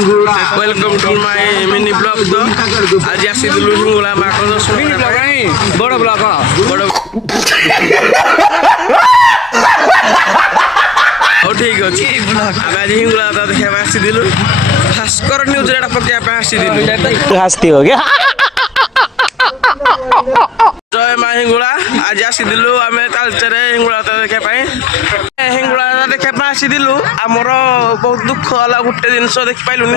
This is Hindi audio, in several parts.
welcome to my mini blog तो आज आसीलु हिंगुला माको दर्शन मिनी ब्लॉग नहीं बड़ ब्लॉग बड़ ओ ठीक अछि आब आज हिंगुला तो देखा आसीलु भास्कर न्यूज रेडा पकिया पे आसीलु हस्ती हो गया जय मां हिंगुला आज आसीलु आमे तालचरे हिंगुला तो देखा पाए हिंगुला देखा पाए आसीलु हमर बहुत दुख होला गुटे दिन सो देख पाइलुनी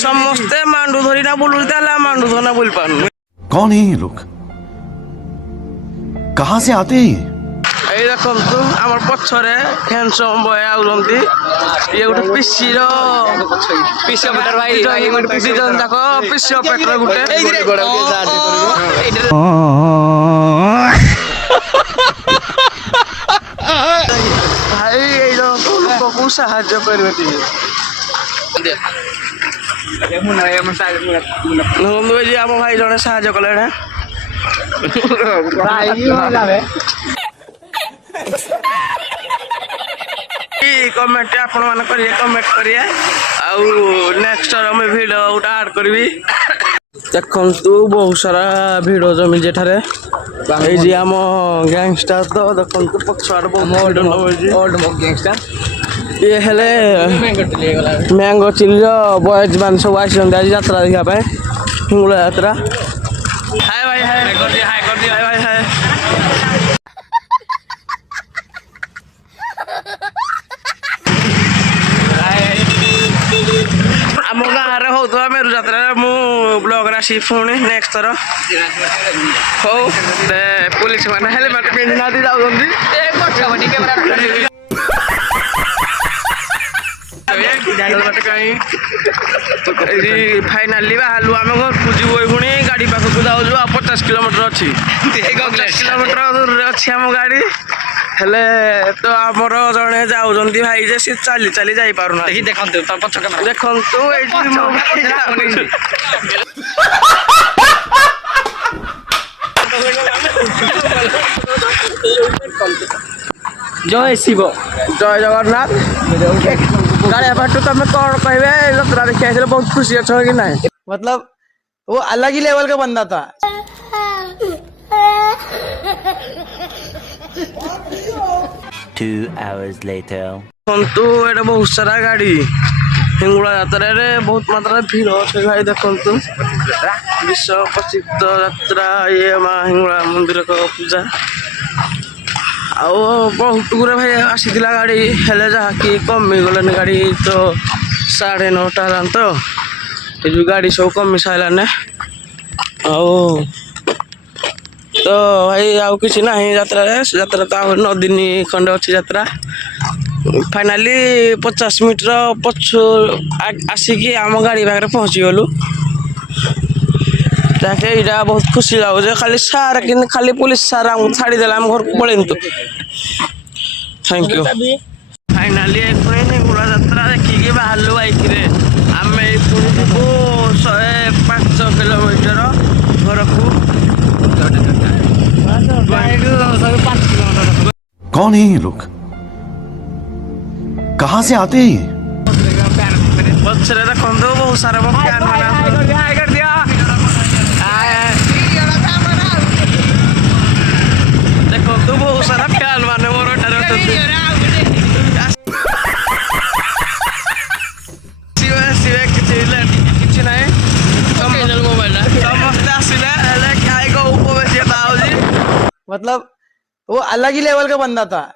समस्ते मांडू धरिना बुलु ताला मांडू धना बुल पानु कौन है ये लोग कहां से आते हैं এই দেখন্তু আমার পছরে হ্যান্ডসম বয় আউলন্তি এই গোটে পিসি র পিসি অপেটার ভাই এই গোটে পিসি জন দেখো পিসি অপেটার গোটে এই রে গোড়া কে সাহায্য করিব ভাই এই লোকକୁ সাহায্য করবে তুমি নন্দু ভাই ଆମ ଭାଇ ଜଣେ ସାହାଯ୍ୟ କଲେ ନା ଭାଇ ଲାଭେ कमेंट आपण मान करिए कमेंट करिए आउ नेक्स्ट हम वीडियो उटा ऐड करबी देखंतु बहुत सारा वीडियो जमी जेठारे ए जी हम गैंगस्टर तो देखंतु पछाड़ बहुत ओल्ड गैंगस्टर ये हेले मैंगो चिल्ली बॉयज मान सब आइसन आज यात्रा देखा पाए हिंगुला यात्रा हाय भाई हाय कर दिया हाय भाई हाय आम गाँव में होता मेरु जात्रा मु ब्लॉग आसी पुणी नेक्स्ट थर हो पुलिस मैंने हेलमेट पिंधि ना फाइनाली बाहर आम घर को जीव पुणी गाड़ी पाखक जाऊँ 50 किलोमीटर अच्छी 50 किलोमीटर दूर अच्छी आम गाड़ी हेले तो आमर जड़े जाऊँ भाई जे सी चली चली जा पारना देखु जय शिव जय जगन्नाथ गाड़ी बाटू तुम कौन कहे यात्रा देखिए बहुत खुशी अच्छे कि ना मतलब वो अलग ही लेवल का बंदा था 2 hours later देखु ये बहुत सारा गाड़ी हिंगुला यात्रा रे बहुत मात्रा भीड़ अच्छे भाई देखु विश्व प्रसिद्ध यात्रा ये माँ हिंगुला मंदिर को पूजा आउ बहुत गुरे भाई आसीला गाड़ी हेले जहाँकि कमी गलानी गाड़ी तो 9:30 हेलान तो ये जो गाड़ी सब कमी साराने आउ तो भाई आउ किसी ना यात्रा यात्रा तो आ 9 दिन खंडे अच्छी यात्रा फाइनाली 50 मीटर पछु आसिकी आम गाड़ी पाखे पहुँची गलु ताके इटा बहुत खुशी लगे खाली सार कि खाली पुलिस सार आम छाड़ीदेला आम घर को पलैन तो थैंक यू फाइनाली हिंगुला यात्रा देखिए बाहर बाइक रे आम पुणी जीवु 105 किलोमीटर घर को कौन है ये लोग कहां से आते हैं पछरे देखो बहुत सारा देखो तू बहुत सारा फैन माने मोर किसी ना मोबाइल समस्त आसिले मतलब वो अलग ही लेवल का बंदा था